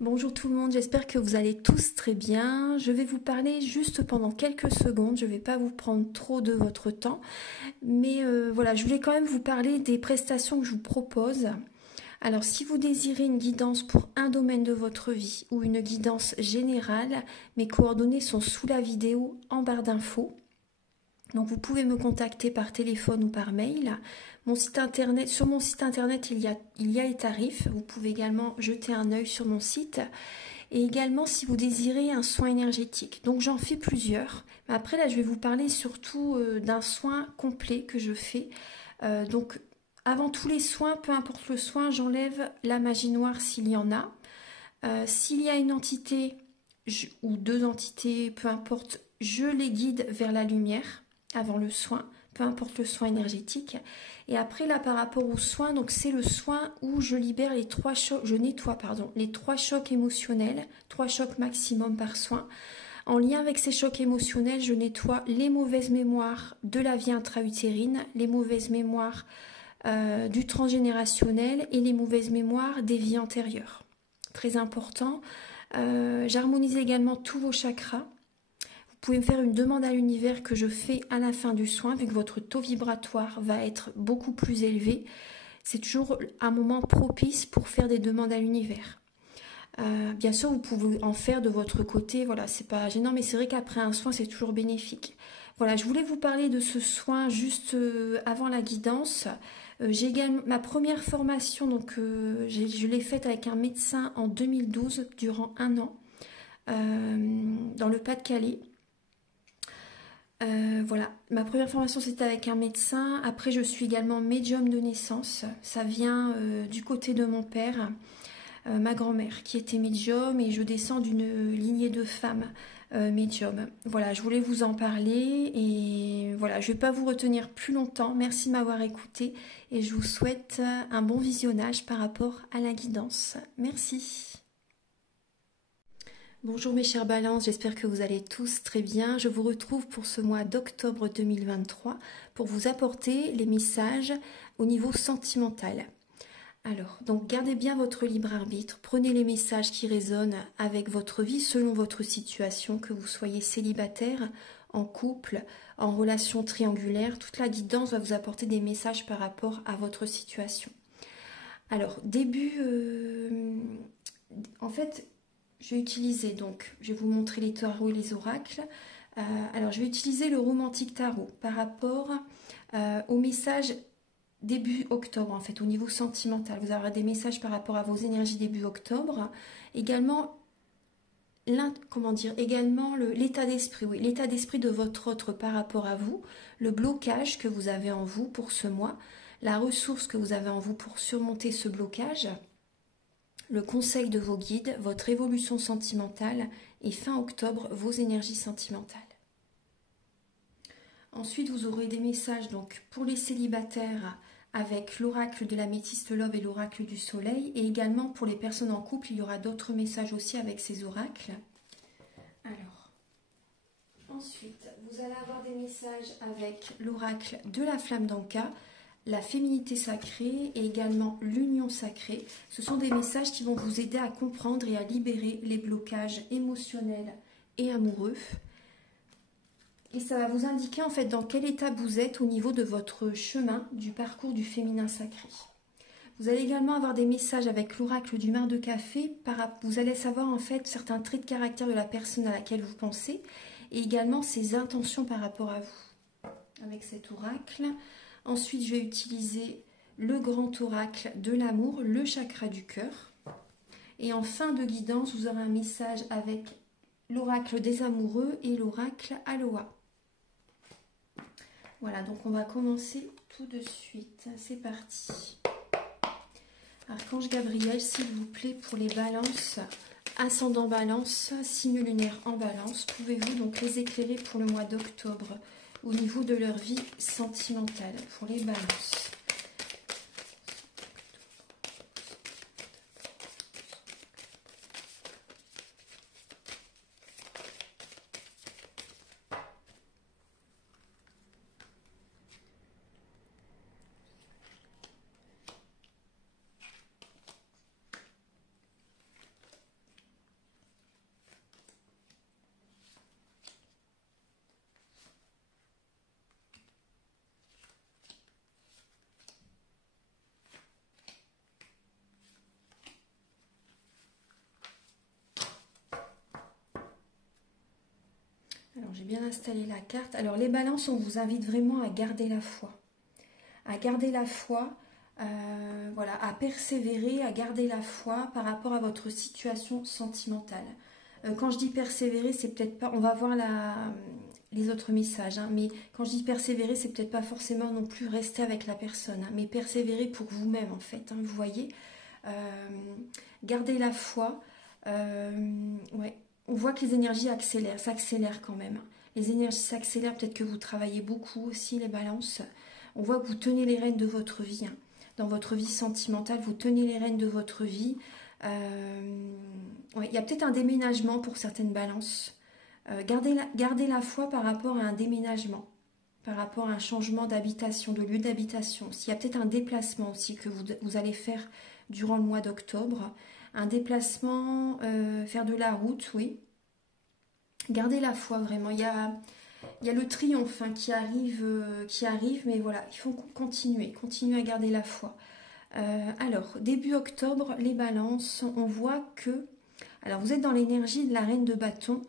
Bonjour tout le monde, j'espère que vous allez tous très bien. Je vais vous parler juste pendant quelques secondes, je ne vais pas vous prendre trop de votre temps, mais voilà, je voulais quand même vous parler des prestations que je vous propose. Alors si vous désirez une guidance pour un domaine de votre vie ou une guidance générale, mes coordonnées sont sous la vidéo en barre d'infos. Donc vous pouvez me contacter par téléphone ou par mail. Sur mon site internet, il y a les tarifs. Vous pouvez également jeter un œil sur mon site. Et également si vous désirez un soin énergétique. Donc j'en fais plusieurs. Mais après là, je vais vous parler surtout d'un soin complet que je fais. Donc avant tous les soins, peu importe le soin, j'enlève la magie noire s'il y en a. S'il y a une entité ou deux entités, peu importe, je les guide vers la lumière avant le soin, peu importe le soin énergétique. Et après là par rapport au soin, donc c'est le soin où je libère les trois chocs, je nettoie pardon, les trois chocs émotionnels, 3 chocs maximum par soin. En lien avec ces chocs émotionnels, je nettoie les mauvaises mémoires de la vie intra-utérine, les mauvaises mémoires du transgénérationnel et les mauvaises mémoires des vies antérieures. Très important. J'harmonise également tous vos chakras. Vous pouvez me faire une demande à l'univers que je fais à la fin du soin, vu que votre taux vibratoire va être beaucoup plus élevé. C'est toujours un moment propice pour faire des demandes à l'univers. Bien sûr, vous pouvez en faire de votre côté, voilà, c'est pas gênant, mais c'est vrai qu'après un soin, c'est toujours bénéfique. Voilà, je voulais vous parler de ce soin juste avant la guidance. J'ai également ma première formation, donc je l'ai faite avec un médecin en 2012 durant un an dans le Pas-de-Calais. Voilà, ma première formation c'était avec un médecin. Après, je suis également médium de naissance. Ça vient du côté de mon père, ma grand-mère qui était médium, et je descends d'une lignée de femmes médium. Voilà, je voulais vous en parler et voilà, je ne vais pas vous retenir plus longtemps. Merci de m'avoir écouté et je vous souhaite un bon visionnage par rapport à la guidance. Merci. Bonjour mes chers balances, j'espère que vous allez tous très bien. Je vous retrouve pour ce mois d'octobre 2023 pour vous apporter les messages au niveau sentimental. Alors, donc gardez bien votre libre arbitre, prenez les messages qui résonnent avec votre vie selon votre situation, que vous soyez célibataire, en couple, en relation triangulaire, toute la guidance va vous apporter des messages par rapport à votre situation. Alors, en fait, je vais utiliser donc, je vais vous montrer les tarots et les oracles. Alors, je vais utiliser le romantique tarot par rapport au message début octobre, en fait, au niveau sentimental. Vous aurez des messages par rapport à vos énergies début octobre. Également, l'état d'esprit, oui, l'état d'esprit de votre autre par rapport à vous, le blocage que vous avez en vous pour ce mois, la ressource que vous avez en vous pour surmonter ce blocage, le conseil de vos guides, votre évolution sentimentale et fin octobre, vos énergies sentimentales. Ensuite, vous aurez des messages donc pour les célibataires avec l'oracle de la métiste Love et l'oracle du soleil, et également pour les personnes en couple, il y aura d'autres messages aussi avec ces oracles. Alors, ensuite, vous allez avoir des messages avec l'oracle de la flamme d'Anka, la féminité sacrée et également l'union sacrée. Ce sont des messages qui vont vous aider à comprendre et à libérer les blocages émotionnels et amoureux. Et ça va vous indiquer en fait dans quel état vous êtes au niveau de votre chemin du parcours du féminin sacré. Vous allez également avoir des messages avec l'oracle du mar de café. Vous allez savoir en fait certains traits de caractère de la personne à laquelle vous pensez et également ses intentions par rapport à vous avec cet oracle. Ensuite, je vais utiliser le grand oracle de l'amour, le chakra du cœur. Et en fin de guidance, vous aurez un message avec l'oracle des amoureux et l'oracle Aloha. Voilà, donc on va commencer tout de suite. C'est parti. Archange Gabriel, s'il vous plaît, pour les balances, ascendant balance, signe lunaire en balance, pouvez-vous donc les éclairer pour le mois d'octobre au niveau de leur vie sentimentale pour les balances? Alors, j'ai bien installé la carte. Alors, les balances, on vous invite vraiment à garder la foi. À garder la foi, voilà, à persévérer, à garder la foi par rapport à votre situation sentimentale. Quand je dis persévérer, c'est peut-être pas... On va voir les autres messages, hein, mais quand je dis persévérer, c'est peut-être pas forcément non plus rester avec la personne, hein, mais persévérer pour vous-même, en fait. Hein, vous voyez, garder la foi. Ouais. On voit que les énergies accélèrent, s'accélèrent quand même. Les énergies s'accélèrent, peut-être que vous travaillez beaucoup aussi, les balances. On voit que vous tenez les rênes de votre vie. Hein. Dans votre vie sentimentale, vous tenez les rênes de votre vie. Ouais, il y a peut-être un déménagement pour certaines balances. Gardez la foi par rapport à un déménagement, par rapport à un changement d'habitation, de lieu d'habitation. S'il y a peut-être un déplacement aussi que vous allez faire durant le mois d'octobre. Un déplacement, faire de la route, oui. Gardez la foi vraiment. Il y a le triomphe, hein, qui arrive, mais voilà, il faut continuer à garder la foi. Alors, début octobre, les balances, on voit que... Alors, vous êtes dans l'énergie de la reine de bâton,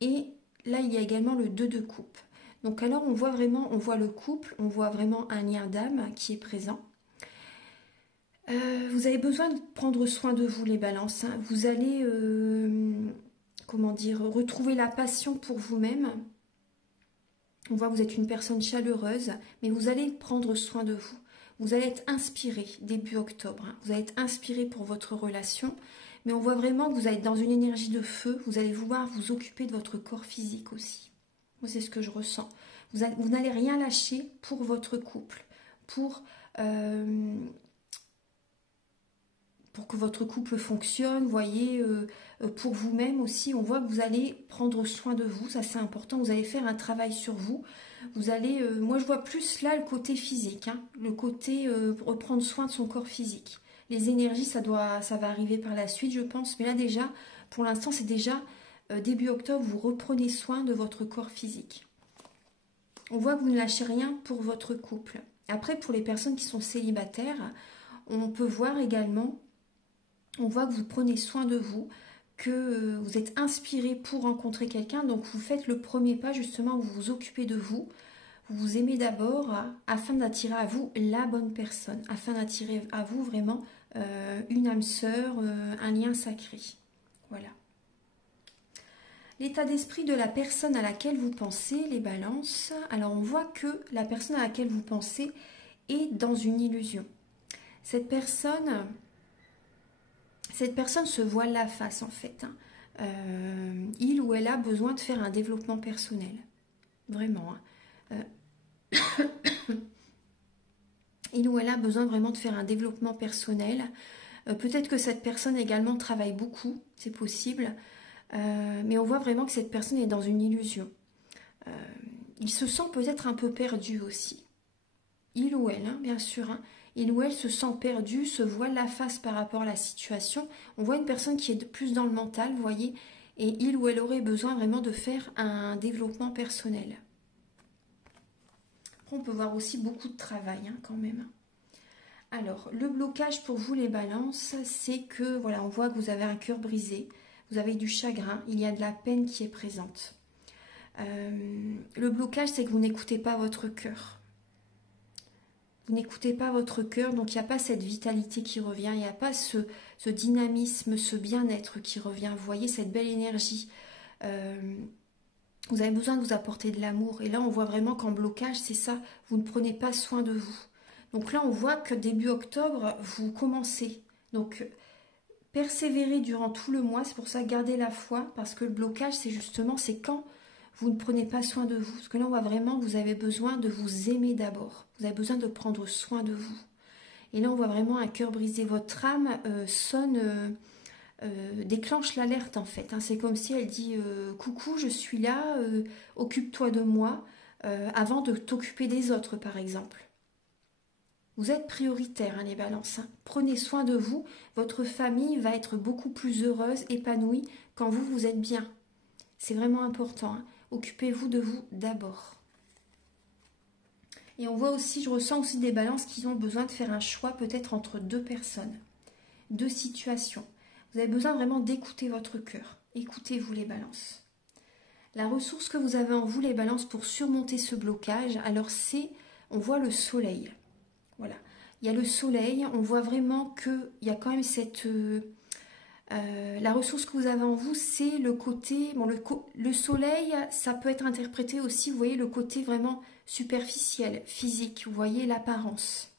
et là, il y a également le 2 de coupe. Donc, alors, on voit le couple, on voit vraiment un lien d'âme qui est présent. Vous avez besoin de prendre soin de vous, les balances. Hein. Vous allez, comment dire, retrouver la passion pour vous-même. On voit que vous êtes une personne chaleureuse, mais vous allez prendre soin de vous. Vous allez être inspiré début octobre. Hein. Vous allez être inspiré pour votre relation, mais on voit vraiment que vous êtes dans une énergie de feu. Vous allez vouloir vous occuper de votre corps physique aussi. Moi, c'est ce que je ressens. Vous n'allez rien lâcher pour votre couple, pour que votre couple fonctionne, voyez, pour vous-même aussi, on voit que vous allez prendre soin de vous, ça c'est important, vous allez faire un travail sur vous, vous allez, moi je vois plus là le côté physique, hein, le côté reprendre soin de son corps physique. Les énergies, ça va arriver par la suite, je pense, mais là déjà, pour l'instant, c'est déjà début octobre, vous reprenez soin de votre corps physique. On voit que vous ne lâchez rien pour votre couple. Après, pour les personnes qui sont célibataires, on peut voir également, on voit que vous prenez soin de vous, que vous êtes inspiré pour rencontrer quelqu'un, donc vous faites le premier pas justement, vous vous occupez de vous, vous vous aimez d'abord afin d'attirer à vous la bonne personne, afin d'attirer à vous vraiment une âme sœur, un lien sacré. Voilà. L'état d'esprit de la personne à laquelle vous pensez, les balances, alors on voit que la personne à laquelle vous pensez est dans une illusion. Cette personne se voile la face en fait. Hein. Il ou elle a besoin de faire un développement personnel. Vraiment. Hein. Il ou elle a besoin vraiment de faire un développement personnel. Peut-être que cette personne également travaille beaucoup, c'est possible. Mais on voit vraiment que cette personne est dans une illusion. Il se sent peut-être un peu perdu aussi. Il ou elle, hein, bien sûr. Hein. Il ou elle se sent perdu, se voile la face par rapport à la situation. On voit une personne qui est plus dans le mental, vous voyez, et il ou elle aurait besoin vraiment de faire un développement personnel. Après, on peut voir aussi beaucoup de travail, hein, quand même. Alors, le blocage pour vous, les balances, c'est que, voilà, on voit que vous avez un cœur brisé, vous avez du chagrin, il y a de la peine qui est présente. Le blocage, c'est que vous n'écoutez pas votre cœur. Vous n'écoutez pas votre cœur, donc il n'y a pas cette vitalité qui revient, il n'y a pas ce dynamisme, ce bien-être qui revient. Vous voyez cette belle énergie. Vous avez besoin de vous apporter de l'amour. Et là, on voit vraiment qu'en blocage, c'est ça, vous ne prenez pas soin de vous. Donc là, on voit que début octobre, vous commencez. Donc, persévérez durant tout le mois, c'est pour ça, gardez la foi, parce que le blocage, c'est justement, c'est quand vous ne prenez pas soin de vous. Parce que là, on voit vraiment que vous avez besoin de vous aimer d'abord. Vous avez besoin de prendre soin de vous. Et là, on voit vraiment un cœur brisé. Votre âme déclenche l'alerte, en fait. Hein. C'est comme si elle dit coucou, je suis là, occupe-toi de moi, avant de t'occuper des autres, par exemple. Vous êtes prioritaire, hein, les balances. Hein. Prenez soin de vous. Votre famille va être beaucoup plus heureuse, épanouie, quand vous êtes bien. C'est vraiment important. Hein. Occupez-vous de vous d'abord. Et on voit aussi, je ressens aussi des balances qui ont besoin de faire un choix peut-être entre deux personnes, deux situations. Vous avez besoin vraiment d'écouter votre cœur. Écoutez-vous, les balances. La ressource que vous avez en vous, les balances, pour surmonter ce blocage, alors c'est, on voit le soleil. Voilà. Il y a le soleil, on voit vraiment qu'il y a quand même cette... la ressource que vous avez en vous, c'est le côté... Bon, le soleil, ça peut être interprété aussi, vous voyez, le côté vraiment superficiel, physique, vous voyez l'apparence.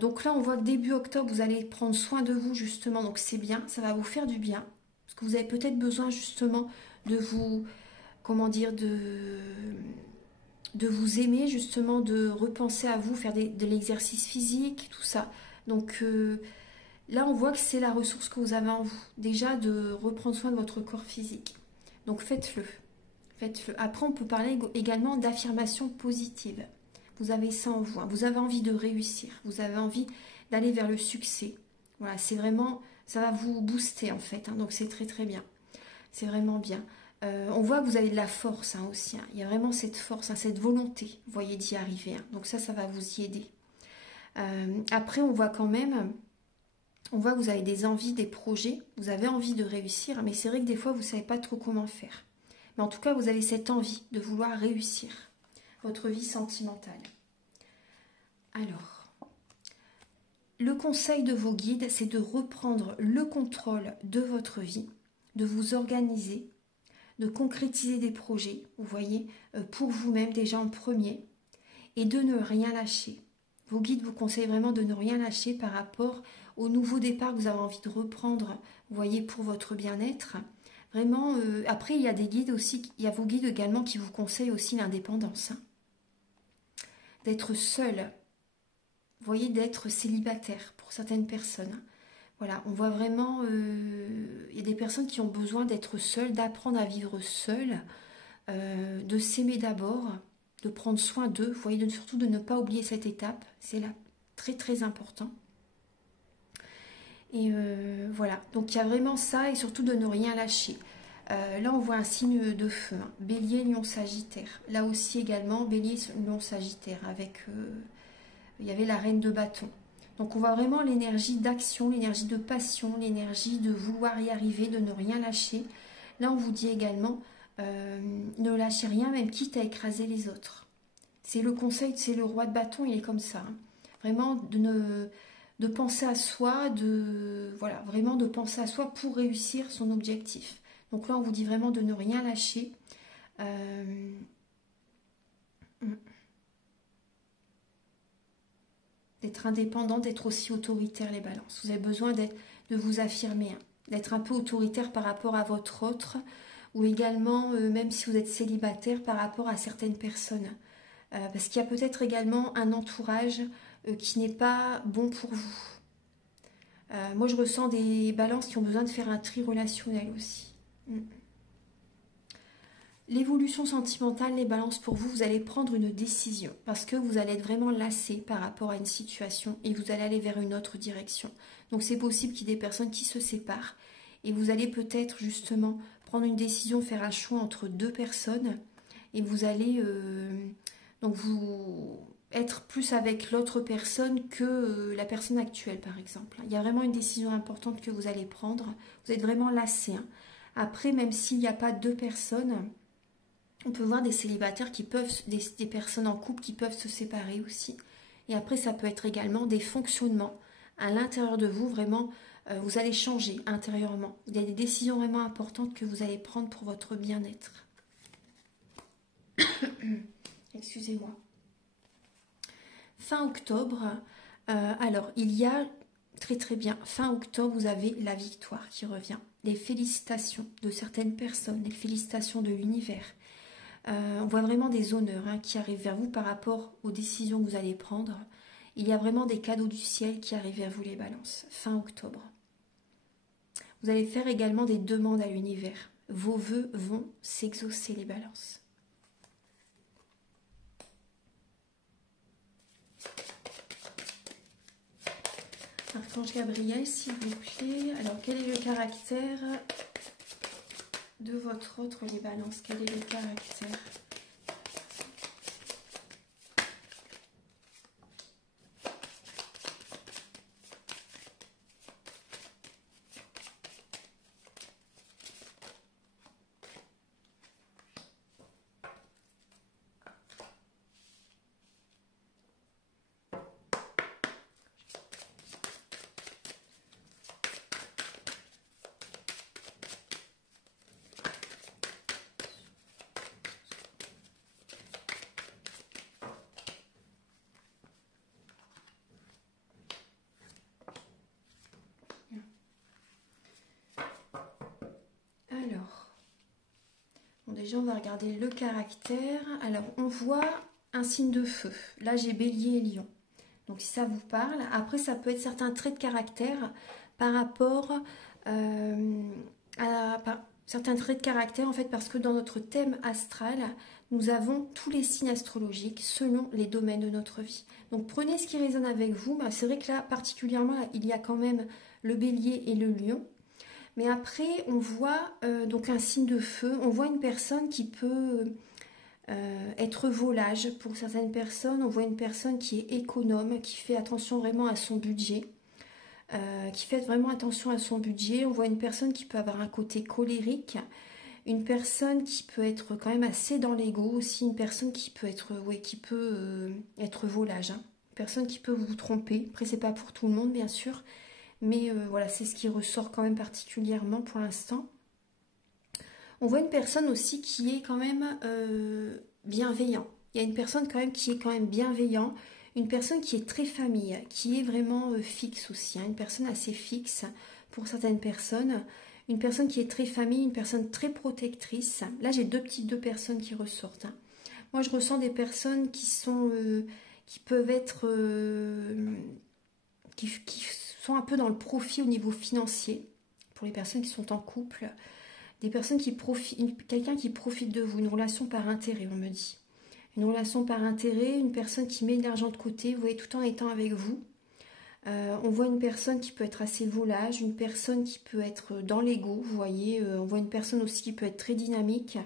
Donc là, on voit que début octobre, vous allez prendre soin de vous, justement, donc c'est bien, ça va vous faire du bien. Parce que vous avez peut-être besoin, justement, de vous... Comment dire, de vous aimer, justement, de repenser à vous, faire de l'exercice physique, tout ça. Donc... là, on voit que c'est la ressource que vous avez en vous. Déjà, de reprendre soin de votre corps physique. Donc, faites-le. Faites-le. Après, on peut parler également d'affirmations positives. Vous avez ça en vous. Hein. Vous avez envie de réussir. Vous avez envie d'aller vers le succès. Voilà, c'est vraiment... Ça va vous booster, en fait. Hein. Donc, c'est très, très bien. C'est vraiment bien. On voit que vous avez de la force hein, aussi. Hein. Il y a vraiment cette force, hein, cette volonté, vous voyez, d'y arriver. Hein. Donc, ça va vous y aider. Après, on voit quand même... On voit que vous avez des envies, des projets, vous avez envie de réussir, mais c'est vrai que des fois, vous ne savez pas trop comment faire. Mais en tout cas, vous avez cette envie de vouloir réussir votre vie sentimentale. Alors, le conseil de vos guides, c'est de reprendre le contrôle de votre vie, de vous organiser, de concrétiser des projets, vous voyez, pour vous-même déjà en premier, et de ne rien lâcher. Vos guides vous conseillent vraiment de ne rien lâcher par rapport au nouveau départ que vous avez envie de reprendre, vous voyez, pour votre bien-être. Vraiment, après, il y a des guides aussi, il y a vos guides également qui vous conseillent aussi l'indépendance. Hein. D'être seul, vous voyez, d'être célibataire pour certaines personnes. Hein. Voilà, on voit vraiment, il y a des personnes qui ont besoin d'être seules, d'apprendre à vivre seules, de s'aimer d'abord, de prendre soin d'eux, vous voyez, surtout de ne pas oublier cette étape, c'est là très très important. Et voilà, donc il y a vraiment ça et surtout de ne rien lâcher. Là on voit un signe de feu, hein. Bélier, Lion, Sagittaire. Là aussi également, Bélier, Lion, Sagittaire, avec, il y avait la reine de bâton. Donc on voit vraiment l'énergie d'action, l'énergie de passion, l'énergie de vouloir y arriver, de ne rien lâcher. Là on vous dit également, ne lâchez rien, même quitte à écraser les autres. C'est le conseil, c'est le roi de bâton, il est comme ça. Hein. Vraiment de penser à soi, voilà, vraiment de penser à soi pour réussir son objectif. Donc là, on vous dit vraiment de ne rien lâcher. D'être indépendant, d'être aussi autoritaire, les balances. Vous avez besoin de vous affirmer, hein, d'être un peu autoritaire par rapport à votre autre, ou également, même si vous êtes célibataire, par rapport à certaines personnes. Parce qu'il y a peut-être également un entourage qui n'est pas bon pour vous. Moi, je ressens des balances qui ont besoin de faire un tri relationnel aussi. L'évolution sentimentale, les balances, pour vous, vous allez prendre une décision parce que vous allez être vraiment lassé par rapport à une situation et vous allez aller vers une autre direction. Donc, c'est possible qu'il y ait des personnes qui se séparent et vous allez peut-être justement prendre une décision, faire un choix entre deux personnes et vous allez donc vous être plus avec l'autre personne que la personne actuelle, par exemple. Il y a vraiment une décision importante que vous allez prendre. Vous êtes vraiment lassé. Hein. Après, même s'il n'y a pas deux personnes, on peut voir des célibataires qui peuvent, des personnes en couple qui peuvent se séparer aussi. Et après, ça peut être également des fonctionnements à l'intérieur de vous. Vraiment, vous allez changer intérieurement. Il y a des décisions vraiment importantes que vous allez prendre pour votre bien-être. Excusez-moi. Fin octobre, alors il y a, très très bien, fin octobre, vous avez la victoire qui revient. Les félicitations de certaines personnes, les félicitations de l'univers. On voit vraiment des honneurs hein, qui arrivent vers vous par rapport aux décisions que vous allez prendre. Il y a vraiment des cadeaux du ciel qui arrivent vers vous, les balances, fin octobre. Vous allez faire également des demandes à l'univers. Vos vœux vont s'exaucer, les balances. Archange Gabriel, s'il vous plaît. Alors, quel est le caractère de votre autre, les balances? Quel est le caractère? déjà, on va regarder le caractère. Alors, on voit un signe de feu. Là, j'ai Bélier et Lion. Donc, si ça vous parle. Après, ça peut être certains traits de caractère par rapport certains traits de caractère, en fait, parce que dans notre thème astral, nous avons tous les signes astrologiques selon les domaines de notre vie. Donc, prenez ce qui résonne avec vous. C'est vrai que là, particulièrement, là, il y a quand même le Bélier et le Lion. Mais après, on voit donc un signe de feu. On voit une personne qui peut être volage pour certaines personnes. On voit une personne qui est économe, qui fait attention vraiment à son budget. Qui fait vraiment attention à son budget. On voit une personne qui peut avoir un côté colérique. Une personne qui peut être quand même assez dans l'ego aussi. Une personne qui peut être, être volage. Hein. Une personne qui peut vous tromper. Après, c'est pas pour tout le monde, bien sûr. Mais voilà, c'est ce qui ressort quand même particulièrement pour l'instant. On voit une personne aussi qui est quand même bienveillant. Il y a une personne quand même qui est quand même bienveillant. Une personne qui est très famille, qui est vraiment fixe aussi. Hein, une personne assez fixe pour certaines personnes. Une personne qui est très famille, une personne très protectrice. Là, j'ai deux personnes qui ressortent. Hein. Moi, je ressens des personnes qui sont, qui peuvent être, qui sont un peu dans le profit au niveau financier, pour les personnes qui sont en couple, des personnes qui profitent, quelqu'un qui profite de vous, une relation par intérêt, on me dit. Une relation par intérêt, une personne qui met de l'argent de côté, vous voyez, tout en étant avec vous. On voit une personne qui peut être assez volage, une personne qui peut être dans l'ego, vous voyez, on voit une personne aussi qui peut être très dynamique.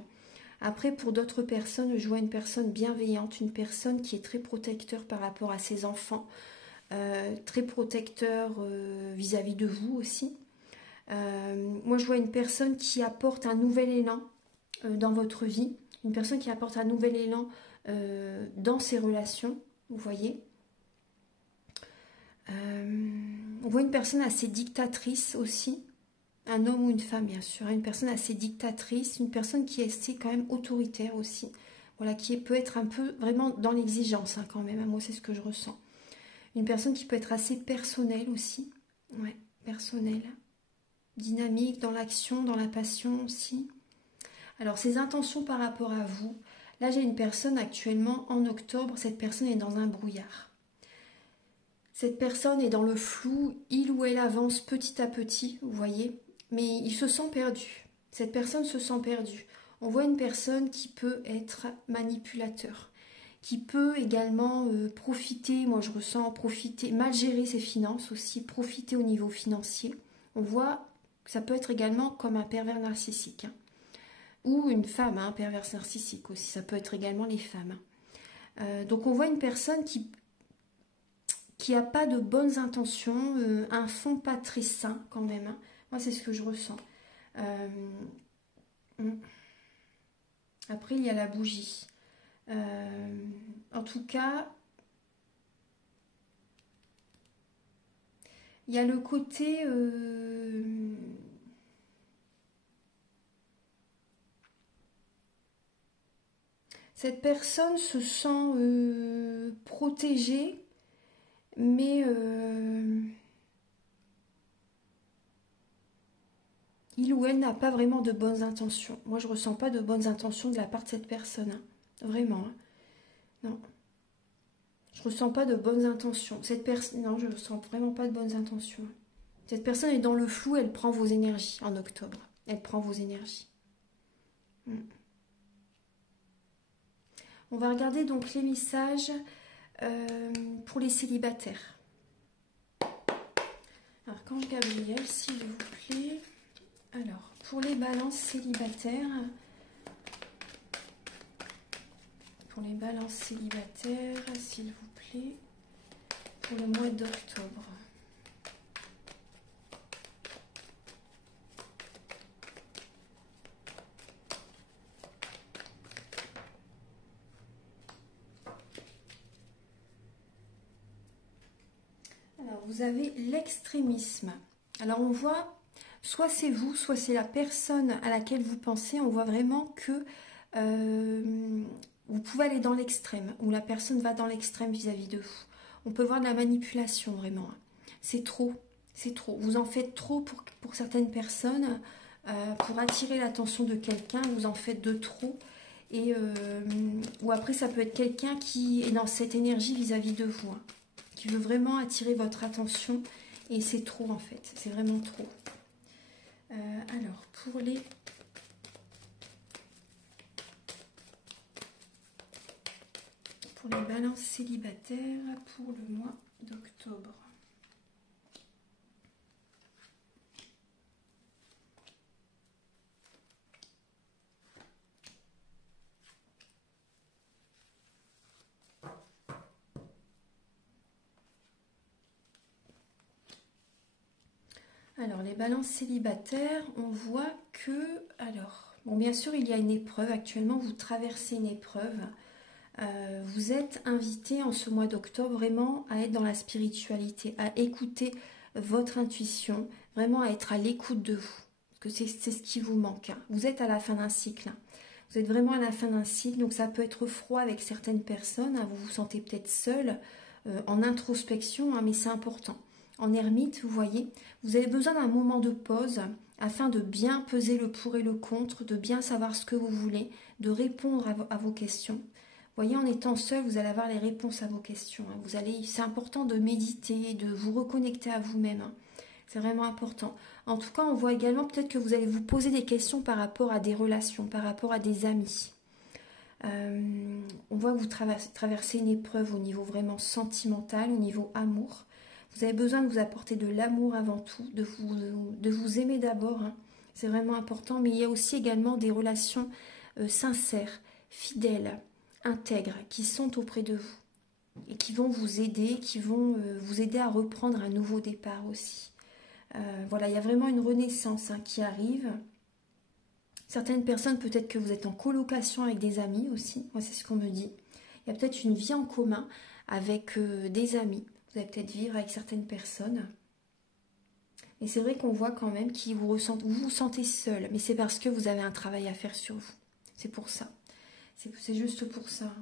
Après, pour d'autres personnes, je vois une personne bienveillante, une personne qui est très protecteur par rapport à ses enfants, très protecteur vis-à-vis de vous aussi. Moi, je vois une personne qui apporte un nouvel élan dans votre vie, une personne qui apporte un nouvel élan dans ses relations, vous voyez. On voit une personne assez dictatrice aussi, un homme ou une femme bien sûr, une personne assez dictatrice, une personne qui est assez quand même autoritaire aussi, voilà, qui peut être un peu vraiment dans l'exigence hein, quand même, moi c'est ce que je ressens. Une personne qui peut être assez personnelle aussi, ouais, personnelle, dynamique dans l'action, dans la passion aussi. Alors ses intentions par rapport à vous, là j'ai une personne actuellement en octobre, cette personne est dans un brouillard. Cette personne est dans le flou, il ou elle avance petit à petit, vous voyez, mais il se sent perdu. Cette personne se sent perdue. On voit une personne qui peut être manipulateur, qui peut également profiter, moi je ressens profiter, mal gérer ses finances aussi, profiter au niveau financier. On voit que ça peut être également comme un pervers narcissique, hein. Ou une femme, hein, un pervers narcissique aussi, ça peut être également les femmes. Donc on voit une personne qui n'a pas de bonnes intentions, un fond pas très sain quand même. Hein. Moi, c'est ce que je ressens. Après, il y a la bougie. En tout cas, il y a le côté... cette personne se sent protégée, mais il ou elle n'a pas vraiment de bonnes intentions. Moi, je ne ressens pas de bonnes intentions de la part de cette personne. Hein. Vraiment. Hein. Non. Je ne ressens pas de bonnes intentions. Cette personne, non, je ne ressens vraiment pas de bonnes intentions. Cette personne est dans le flou, elle prend vos énergies en octobre. Elle prend vos énergies. On va regarder donc les messages pour les célibataires. Archange Gabriel, s'il vous plaît. Alors, pour les balances célibataires, s'il vous plaît, pour le mois d'octobre. Alors, vous avez l'extrémisme. Alors, on voit... Soit c'est vous, soit c'est la personne à laquelle vous pensez. On voit vraiment que vous pouvez aller dans l'extrême, ou la personne va dans l'extrême vis-à-vis de vous. On peut voir de la manipulation, vraiment. C'est trop, c'est trop. Vous en faites trop pour certaines personnes. pour attirer l'attention de quelqu'un, vous en faites de trop. Et, ou après, ça peut être quelqu'un qui est dans cette énergie vis-à-vis de vous, hein, qui veut vraiment attirer votre attention. Et c'est trop en fait, c'est vraiment trop. Alors, pour les balances célibataires pour le mois d'octobre. Alors, les balances célibataires, on voit que... Alors, bon, bien sûr, il y a une épreuve. Actuellement, vous traversez une épreuve. Vous êtes invité en ce mois d'octobre vraiment à être dans la spiritualité, à écouter votre intuition, vraiment à être à l'écoute de vous. Parce que c'est ce qui vous manque, hein. Vous êtes à la fin d'un cycle, hein. Vous êtes vraiment à la fin d'un cycle, donc ça peut être froid avec certaines personnes, hein. Vous vous sentez peut-être seul, en introspection, hein, mais c'est important. En ermite, vous voyez, vous avez besoin d'un moment de pause afin de bien peser le pour et le contre, de bien savoir ce que vous voulez, de répondre à vos questions. Vous voyez, en étant seul, vous allez avoir les réponses à vos questions, hein. C'est important de méditer, de vous reconnecter à vous-même, hein. C'est vraiment important. En tout cas, on voit également peut-être que vous allez vous poser des questions par rapport à des relations, par rapport à des amis. On voit que vous traversez une épreuve au niveau vraiment sentimental, au niveau amour. Vous avez besoin de vous apporter de l'amour avant tout, de vous aimer d'abord, hein. C'est vraiment important. Mais il y a aussi également des relations sincères, fidèles, intègres, qui sont auprès de vous et qui vont vous aider, qui vont vous aider à reprendre un nouveau départ aussi. Voilà, il y a vraiment une renaissance, hein, qui arrive. Certaines personnes, peut-être que vous êtes en colocation avec des amis aussi. Moi, c'est ce qu'on me dit. Il y a peut-être une vie en commun avec des amis. Vous allez peut-être vivre avec certaines personnes. Et c'est vrai qu'on voit quand même que vous vous sentez seul. Mais c'est parce que vous avez un travail à faire sur vous. C'est pour ça. C'est juste pour ça.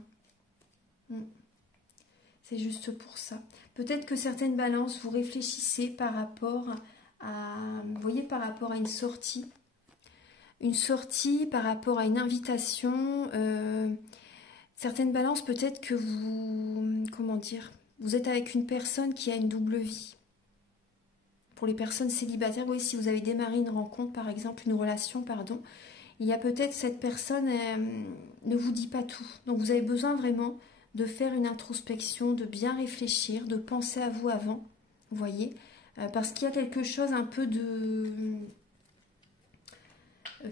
C'est juste pour ça. Peut-être que certaines balances, vous réfléchissez par rapport à... Vous voyez, par rapport à une sortie. Une sortie par rapport à une invitation. Certaines balances, peut-être que vous... Comment dire? Vous êtes avec une personne qui a une double vie. Pour les personnes célibataires, oui, si vous avez démarré une rencontre, par exemple, une relation, pardon, il y a peut-être cette personne ne vous dit pas tout. Donc vous avez besoin vraiment de faire une introspection, de bien réfléchir, de penser à vous avant, vous voyez, parce qu'il y a quelque chose un peu de...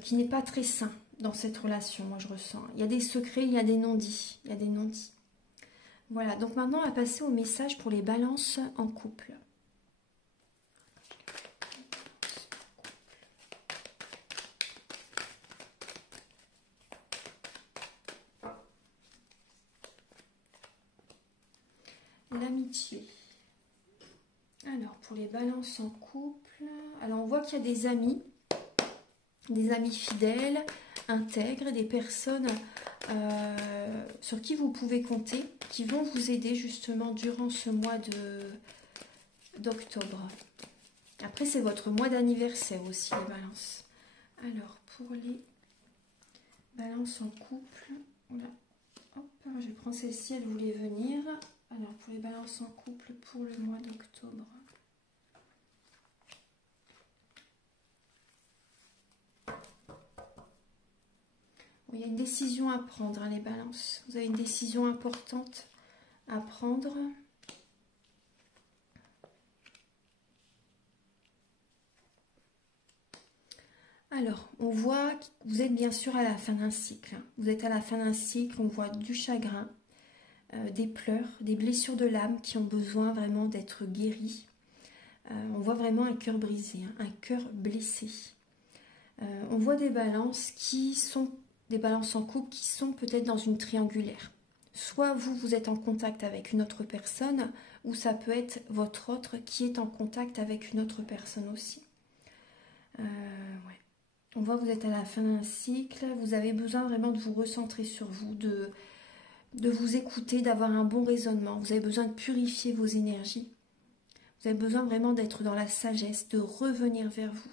qui n'est pas très sain dans cette relation, moi je ressens. Il y a des secrets, il y a des non-dits, il y a des non-dits. Voilà, donc maintenant on va passer au message pour les balances en couple. L'amitié. Alors, pour les balances en couple, alors on voit qu'il y a des amis fidèles, intègres, des personnes sur qui vous pouvez compter, qui vont vous aider justement durant ce mois d'octobre. Après, c'est votre mois d'anniversaire aussi, les balances. Alors, pour les balances en couple, voilà. Hop, je prends celle-ci, elle voulait venir. Alors, pour les balances en couple pour le mois d'octobre. Il y a une décision à prendre, hein, les balances. Vous avez une décision importante à prendre. Alors, on voit que vous êtes bien sûr à la fin d'un cycle, hein. Vous êtes à la fin d'un cycle, on voit du chagrin, des pleurs, des blessures de l'âme qui ont besoin vraiment d'être guéries. On voit vraiment un cœur brisé, hein, un cœur blessé. On voit des balances qui sont des balances en couple qui sont peut-être dans une triangulaire. Soit vous êtes en contact avec une autre personne, ou ça peut être votre autre qui est en contact avec une autre personne aussi. Ouais. On voit que vous êtes à la fin d'un cycle, vous avez besoin vraiment de vous recentrer sur vous, de vous écouter, d'avoir un bon raisonnement. Vous avez besoin de purifier vos énergies. Vous avez besoin vraiment d'être dans la sagesse, de revenir vers vous.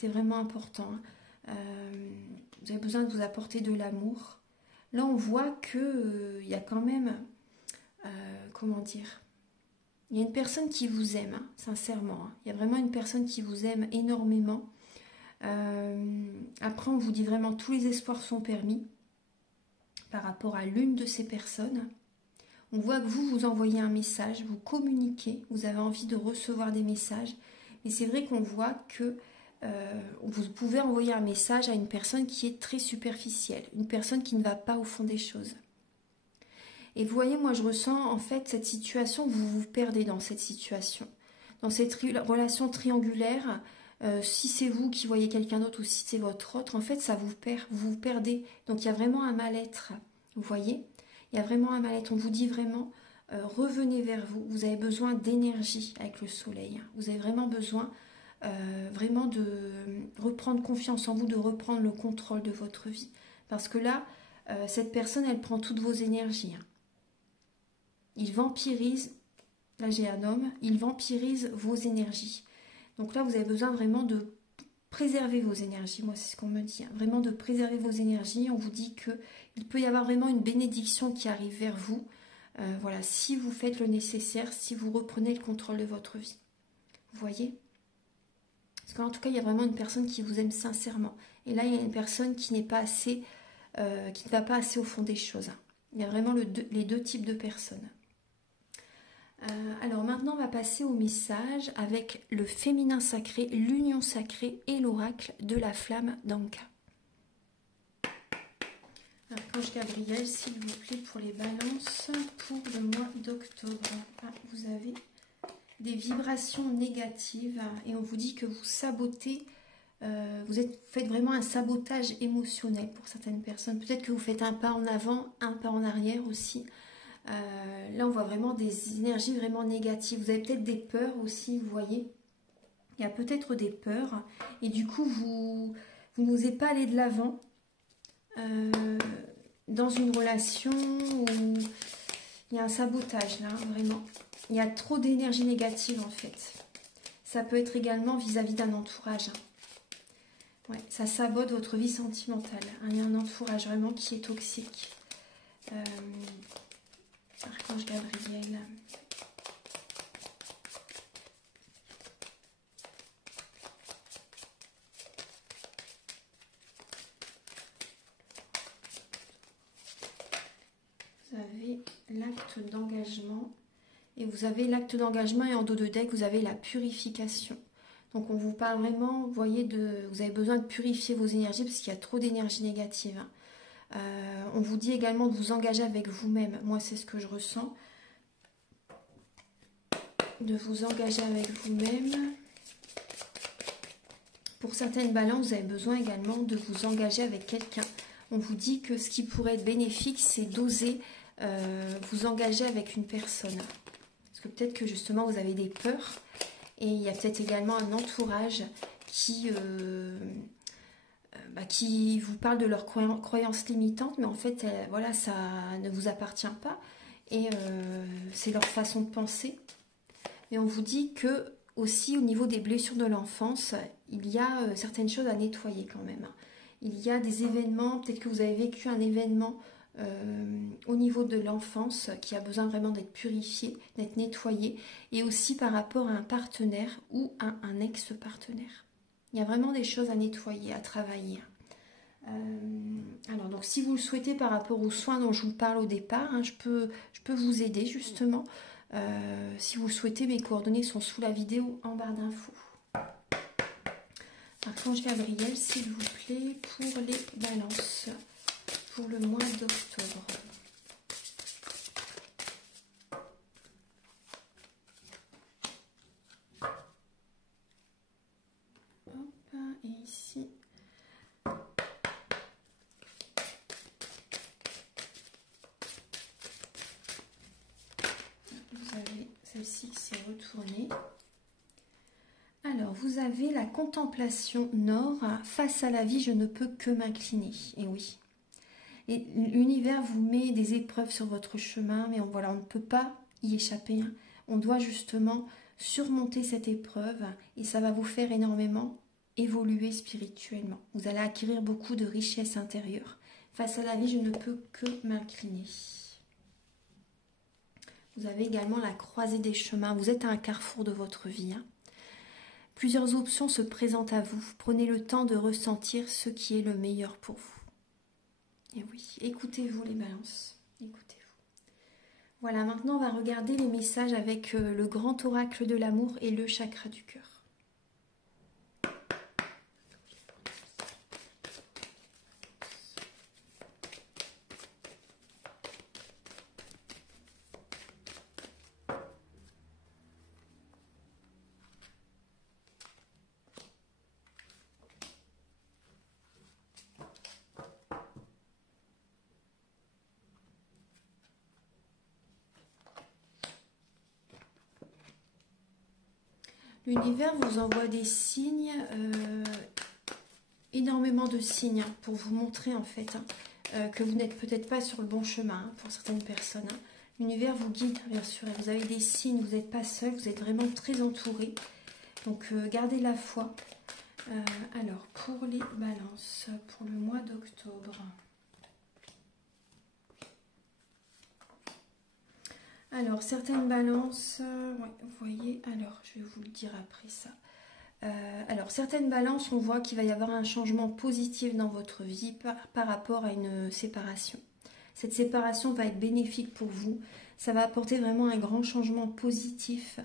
C'est vraiment important. Vous avez besoin de vous apporter de l'amour. Là, on voit que il y a quand même, comment dire, il y a une personne qui vous aime, hein, sincèrement. Hein. Il y a vraiment une personne qui vous aime énormément. Après, on vous dit vraiment tous les espoirs sont permis par rapport à l'une de ces personnes. On voit que vous envoyez un message, vous communiquez, vous avez envie de recevoir des messages. Mais c'est vrai qu'on voit que vous pouvez envoyer un message à une personne qui est très superficielle, une personne qui ne va pas au fond des choses. Et vous voyez, moi je ressens en fait cette situation, vous vous perdez dans cette situation. Dans cette relation triangulaire, si c'est vous qui voyez quelqu'un d'autre ou si c'est votre autre, en fait ça vous perd, vous vous perdez. Donc il y a vraiment un mal-être, vous voyez. Il y a vraiment un mal-être, on vous dit vraiment, revenez vers vous. Vous avez besoin d'énergie avec le soleil. Vous avez vraiment besoin vraiment de reprendre confiance en vous, de reprendre le contrôle de votre vie. Parce que là, cette personne, elle prend toutes vos énergies. Il vampirise, là j'ai un homme, il vampirise vos énergies. Donc là, vous avez besoin vraiment de préserver vos énergies. Moi, c'est ce qu'on me dit. Hein. Vraiment de préserver vos énergies. On vous dit qu'il peut y avoir vraiment une bénédiction qui arrive vers vous. Voilà, si vous faites le nécessaire, si vous reprenez le contrôle de votre vie. Vous voyez ? Parce qu'en tout cas, il y a vraiment une personne qui vous aime sincèrement. Et là, il y a une personne qui n'est pas assez, qui ne va pas assez au fond des choses. Il y a vraiment les deux types de personnes. Alors maintenant, on va passer au message avec le féminin sacré, l'union sacrée et l'oracle de la flamme d'Anka. Archange Gabriel, s'il vous plaît, pour les balances pour le mois d'octobre. Vous avez des vibrations négatives et on vous dit que vous sabotez, vous faites vraiment un sabotage émotionnel pour certaines personnes. Peut-être que vous faites un pas en avant, un pas en arrière aussi. Là, on voit vraiment des énergies vraiment négatives. Vous avez peut-être des peurs aussi, vous voyez. Il y a peut-être des peurs. Et du coup, vous n'osez pas aller de l'avant dans une relation où il y a un sabotage, là, vraiment. Il y a trop d'énergie négative, en fait. Ça peut être également vis-à-vis d'un entourage. Ouais, ça sabote votre vie sentimentale. Il y a un entourage vraiment qui est toxique. Archange Gabriel. Vous avez l'acte d'engagement. Et vous avez l'acte d'engagement et en dos de deck, vous avez la purification. Donc on vous parle vraiment, vous voyez, vous avez besoin de purifier vos énergies parce qu'il y a trop d'énergie négative. On vous dit également de vous engager avec vous-même. Moi, c'est ce que je ressens. De vous engager avec vous-même. Pour certaines balances, vous avez besoin également de vous engager avec quelqu'un. On vous dit que ce qui pourrait être bénéfique, c'est d'oser vous engager avec une personne. Parce que peut-être que justement, vous avez des peurs. Et il y a peut-être également un entourage qui vous parle de leurs croyances limitantes, mais en fait, voilà, ça ne vous appartient pas. Et c'est leur façon de penser. Et on vous dit que aussi au niveau des blessures de l'enfance, il y a certaines choses à nettoyer quand même. Il y a des événements, peut-être que vous avez vécu un événement au niveau de l'enfance qui a besoin vraiment d'être purifié, d'être nettoyé, et aussi par rapport à un partenaire ou à un ex-partenaire. Il y a vraiment des choses à nettoyer, à travailler. Alors, donc, si vous le souhaitez par rapport aux soins dont je vous parle au départ, hein, je peux vous aider justement. Si vous le souhaitez, mes coordonnées sont sous la vidéo en barre d'infos. Archange Gabriel, s'il vous plaît, pour les balances. Pour le mois d'octobre. Hop, et ici. Vous avez celle-ci qui s'est retournée. Alors, vous avez la contemplation nord. Face à la vie, je ne peux que m'incliner. Et oui. Et l'univers vous met des épreuves sur votre chemin, mais on ne peut pas y échapper. Hein. On doit justement surmonter cette épreuve et ça va vous faire énormément évoluer spirituellement. Vous allez acquérir beaucoup de richesse intérieure. Face à la vie, je ne peux que m'incliner. Vous avez également la croisée des chemins. Vous êtes à un carrefour de votre vie. Plusieurs options se présentent à vous. Prenez le temps de ressentir ce qui est le meilleur pour vous. Et oui, écoutez-vous les balances. Écoutez-vous. Voilà, maintenant on va regarder les messages avec le grand oracle de l'amour et le chakra du cœur. L'univers vous envoie des signes, énormément de signes pour vous montrer en fait que vous n'êtes peut-être pas sur le bon chemin pour certaines personnes. L'univers vous guide bien sûr, vous avez des signes, vous n'êtes pas seul, vous êtes vraiment très entouré. Donc gardez la foi. Alors pour les balances, pour le mois d'octobre. Alors, certaines balances, ouais, vous voyez, alors je vais vous le dire après ça. Alors, certaines balances, on voit qu'il va y avoir un changement positif dans votre vie par rapport à une séparation. Cette séparation va être bénéfique pour vous. Ça va apporter vraiment un grand changement positif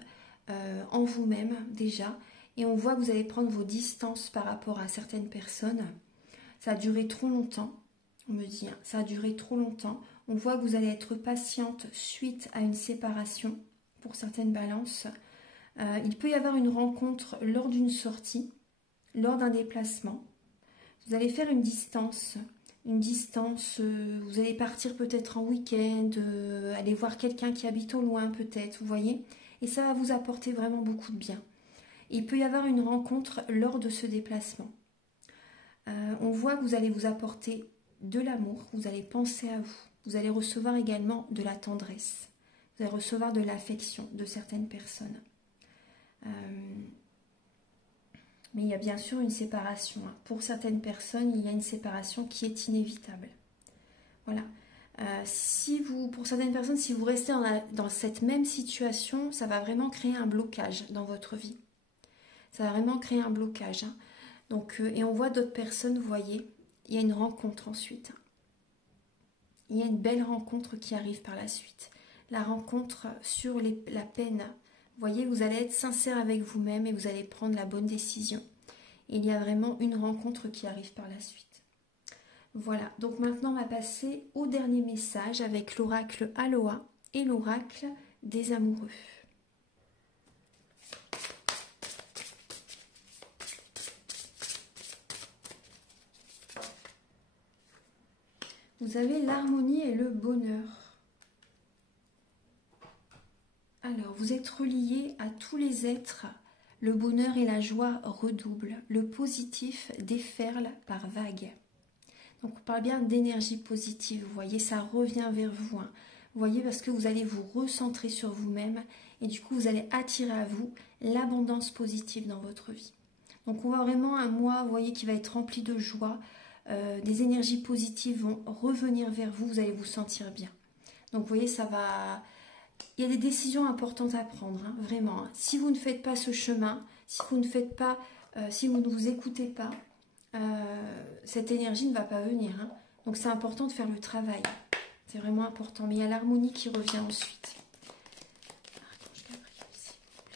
en vous-même déjà. Et on voit que vous allez prendre vos distances par rapport à certaines personnes. Ça a duré trop longtemps, on me dit, hein, ça a duré trop longtemps. On voit que vous allez être patiente suite à une séparation pour certaines balances. Il peut y avoir une rencontre lors d'une sortie, lors d'un déplacement. Vous allez faire une distance, vous allez partir peut-être en week-end, aller voir quelqu'un qui habite au loin peut-être, vous voyez. Et ça va vous apporter vraiment beaucoup de bien. Il peut y avoir une rencontre lors de ce déplacement. On voit que vous allez vous apporter de l'amour, vous allez penser à vous. Vous allez recevoir également de la tendresse. Vous allez recevoir de l'affection de certaines personnes. Mais il y a bien sûr une séparation. Pour certaines personnes, il y a une séparation qui est inévitable. Voilà. Pour certaines personnes, si vous restez dans cette même situation, ça va vraiment créer un blocage dans votre vie. Ça va vraiment créer un blocage. Donc, et on voit d'autres personnes, vous voyez, il y a une rencontre ensuite. Il y a une belle rencontre qui arrive par la suite. La rencontre sur la peine. Vous voyez, vous allez être sincère avec vous-même et vous allez prendre la bonne décision. Et il y a vraiment une rencontre qui arrive par la suite. Voilà, donc maintenant on va passer au dernier message avec l'oracle Aloha et l'oracle des amoureux. Vous avez l'harmonie et le bonheur. Alors, vous êtes reliés à tous les êtres. Le bonheur et la joie redoublent. Le positif déferle par vagues. Donc, on parle bien d'énergie positive. Vous voyez, ça revient vers vous. Vous voyez, parce que vous allez vous recentrer sur vous-même. Et du coup, vous allez attirer à vous l'abondance positive dans votre vie. Donc, on voit vraiment un mois, vous voyez, qui va être rempli de joie. Des énergies positives vont revenir vers vous, vous allez vous sentir bien. Donc vous voyez, ça va... Il y a des décisions importantes à prendre, vraiment. Si vous ne faites pas ce chemin, si vous ne vous écoutez pas, cette énergie ne va pas venir. Donc c'est important de faire le travail. C'est vraiment important. Mais il y a l'harmonie qui revient ensuite.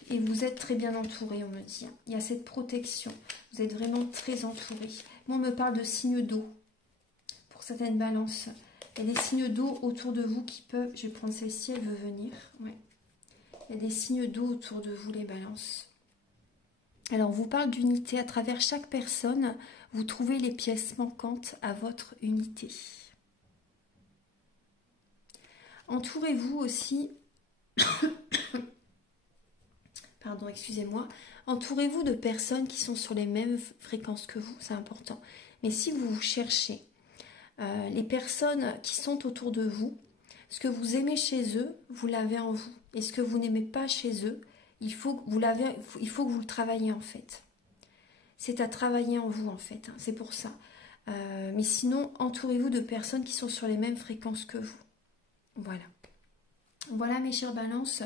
Et vous êtes très bien entouré, on me dit. Il y a cette protection. Vous êtes vraiment très entouré. Moi, on me parle de signes d'eau. Pour certaines balances, il y a des signes d'eau autour de vous qui peuvent... Je vais prendre celle-ci, elle veut venir. Ouais. Il y a des signes d'eau autour de vous, les balances. Alors, on vous parle d'unité. À travers chaque personne, vous trouvez les pièces manquantes à votre unité. Entourez-vous aussi... Pardon, excusez-moi. Entourez-vous de personnes qui sont sur les mêmes fréquences que vous, c'est important. Mais si vous cherchez les personnes qui sont autour de vous, ce que vous aimez chez eux, vous l'avez en vous. Et ce que vous n'aimez pas chez eux, il faut que vous le travaillez en fait. c'est à travailler en vous en fait, hein, c'est pour ça. Mais sinon, entourez-vous de personnes qui sont sur les mêmes fréquences que vous. Voilà. Voilà mes chères balances.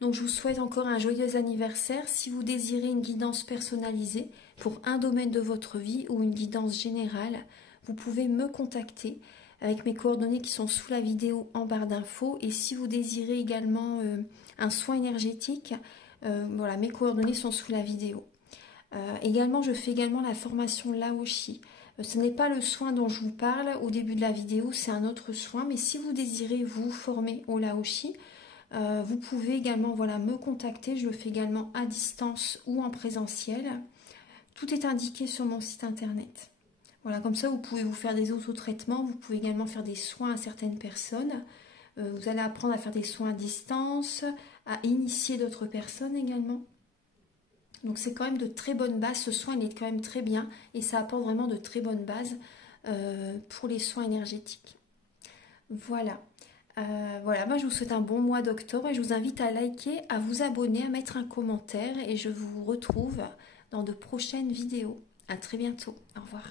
Donc je vous souhaite encore un joyeux anniversaire. Si vous désirez une guidance personnalisée pour un domaine de votre vie ou une guidance générale, vous pouvez me contacter avec mes coordonnées qui sont sous la vidéo en barre d'infos. Et si vous désirez également un soin énergétique, voilà, mes coordonnées sont sous la vidéo. Également, je fais également la formation Laoshi. Ce n'est pas le soin dont je vous parle au début de la vidéo, c'est un autre soin. Mais si vous désirez vous former au Laoshi, vous pouvez également voilà, me contacter. Je le fais également à distance ou en présentiel. Tout est indiqué sur mon site internet. Voilà, comme ça, vous pouvez vous faire des autotraitements. Vous pouvez également faire des soins à certaines personnes. Vous allez apprendre à faire des soins à distance, à initier d'autres personnes également. Donc c'est quand même de très bonnes bases, ce soin il est quand même très bien et ça apporte vraiment de très bonnes bases pour les soins énergétiques. Voilà, voilà, moi je vous souhaite un bon mois d'octobre et je vous invite à liker, à vous abonner, à mettre un commentaire et je vous retrouve dans de prochaines vidéos. À très bientôt, au revoir.